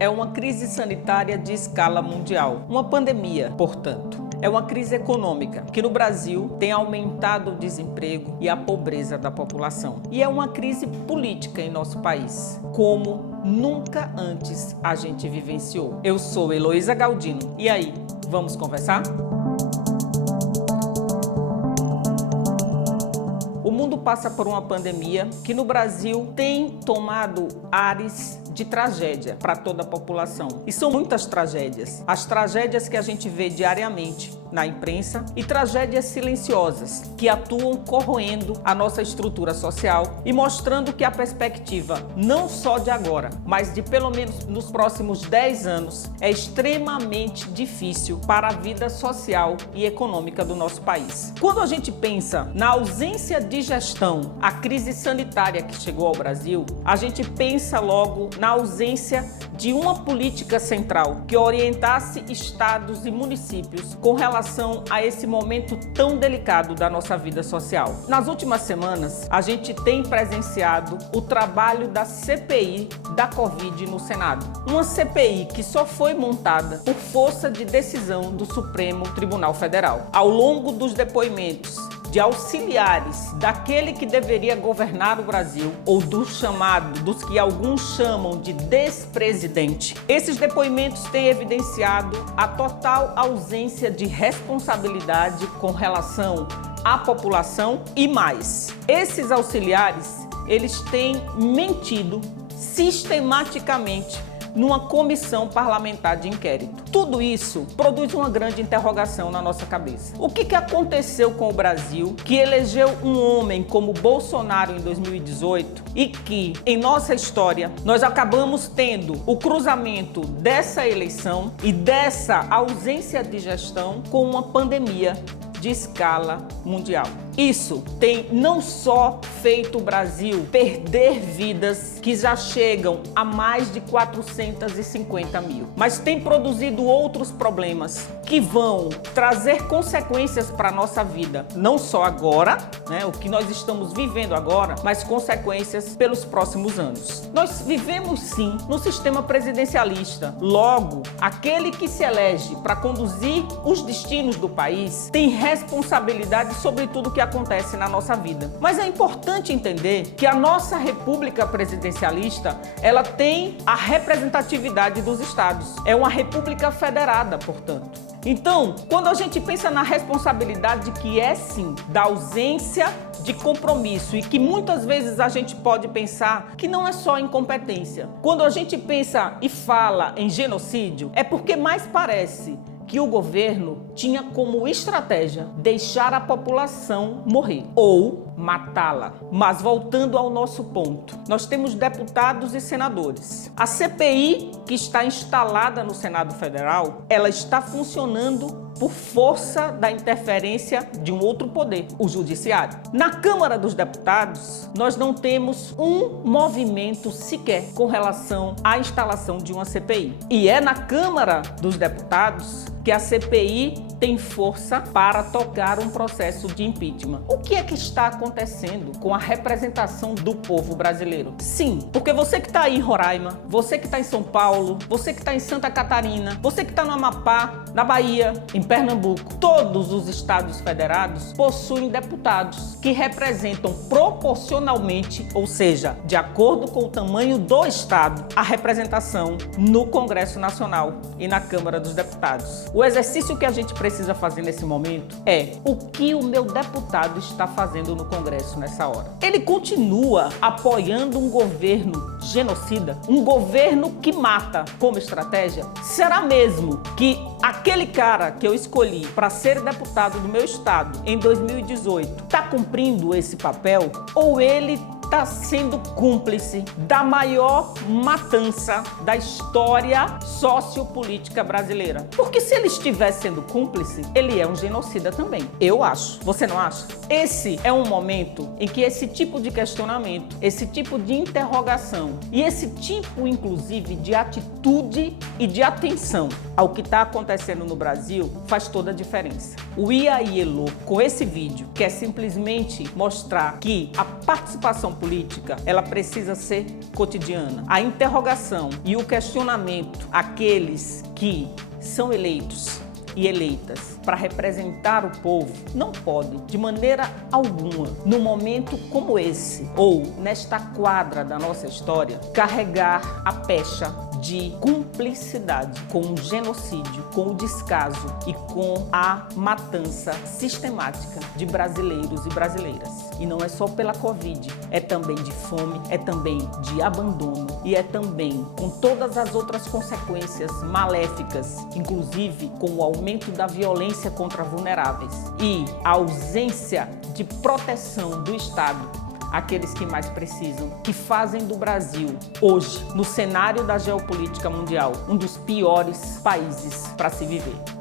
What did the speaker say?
É uma crise sanitária de escala mundial, uma pandemia, portanto. É uma crise econômica, que no Brasil tem aumentado o desemprego e a pobreza da população. E é uma crise política em nosso país, como nunca antes a gente vivenciou. Eu sou Heloísa Galdino. E aí, vamos conversar? O mundo passa por uma pandemia que no Brasil tem tomado ares de tragédia para toda a população. E são muitas tragédias. As tragédias que a gente vê diariamente na imprensa e tragédias silenciosas que atuam corroendo a nossa estrutura social e mostrando que a perspectiva não só de agora, mas de pelo menos nos próximos 10 anos é extremamente difícil para a vida social e econômica do nosso país. Quando a gente pensa na ausência de gestão, a crise sanitária que chegou ao Brasil, a gente pensa logo na ausência de uma política central que orientasse estados e municípios com relação a esse momento tão delicado da nossa vida social. Nas últimas semanas, a gente tem presenciado o trabalho da CPI da Covid no Senado. Uma CPI que só foi montada por força de decisão do Supremo Tribunal Federal. Ao longo dos depoimentos de auxiliares daquele que deveria governar o Brasil, ou dos que alguns chamam de despresidente. Esses depoimentos têm evidenciado a total ausência de responsabilidade com relação à população e mais. Esses auxiliares, eles têm mentido sistematicamente numa comissão parlamentar de inquérito. Tudo isso produz uma grande interrogação na nossa cabeça. O que aconteceu com o Brasil, que elegeu um homem como Bolsonaro em 2018 e que, em nossa história, nós acabamos tendo o cruzamento dessa eleição e dessa ausência de gestão com uma pandemia de escala mundial. Isso tem não só feito o Brasil perder vidas que já chegam a mais de 450 mil, mas tem produzido outros problemas que vão trazer consequências para a nossa vida, não só agora, o que nós estamos vivendo agora, mas consequências pelos próximos anos. Nós vivemos sim no sistema presidencialista. Logo, aquele que se elege para conduzir os destinos do país tem responsabilidade sobre tudo que acontece na nossa vida. Mas é importante entender que a nossa república presidencialista, ela tem a representatividade dos estados. É uma república federada, portanto. Então, quando a gente pensa na responsabilidade que é sim da ausência de compromisso e que muitas vezes a gente pode pensar que não é só incompetência. Quando a gente pensa e fala em genocídio, é porque mais parece que o governo tinha como estratégia deixar a população morrer ou matá-la. Mas voltando ao nosso ponto, nós temos deputados e senadores. A CPI que está instalada no Senado Federal, ela está funcionando por força da interferência de um outro poder, o Judiciário. Na Câmara dos Deputados, nós não temos um movimento sequer com relação à instalação de uma CPI. E é na Câmara dos Deputados que a CPI tem força para tocar um processo de impeachment. O que é que está acontecendo com a representação do povo brasileiro? Sim, porque você que está aí em Roraima, você que está em São Paulo, você que está em Santa Catarina, você que está no Amapá, na Bahia, em Pernambuco, todos os estados federados possuem deputados que representam proporcionalmente, ou seja, de acordo com o tamanho do estado, a representação no Congresso Nacional e na Câmara dos Deputados. O exercício que a gente precisa fazer nesse momento é o que o meu deputado está fazendo no Congresso nessa hora. Ele continua apoiando um governo genocida, um governo que mata como estratégia? Será mesmo que aquele cara que eu escolhi para ser deputado do meu estado em 2018 está cumprindo esse papel? Ou ele está sendo cúmplice da maior matança da história sociopolítica brasileira? Porque se ele estiver sendo cúmplice, ele é um genocida também. Eu acho. Você não acha? Esse é um momento em que esse tipo de questionamento, esse tipo de interrogação e esse tipo, inclusive, de atitude e de atenção ao que está acontecendo no Brasil faz toda a diferença. O IAI-ELO, com esse vídeo, quer simplesmente mostrar que a participação política, ela precisa ser cotidiana. A interrogação e o questionamento àqueles que são eleitos e eleitas para representar o povo não pode, de maneira alguma, num momento como esse, ou nesta quadra da nossa história, carregar a pecha de cumplicidade com o genocídio, com o descaso e com a matança sistemática de brasileiros e brasileiras. E não é só pela Covid, é também de fome, é também de abandono e é também com todas as outras consequências maléficas, inclusive com o aumento da violência contra vulneráveis e a ausência de proteção do Estado àqueles que mais precisam, que fazem do Brasil, hoje, no cenário da geopolítica mundial, um dos piores países para se viver.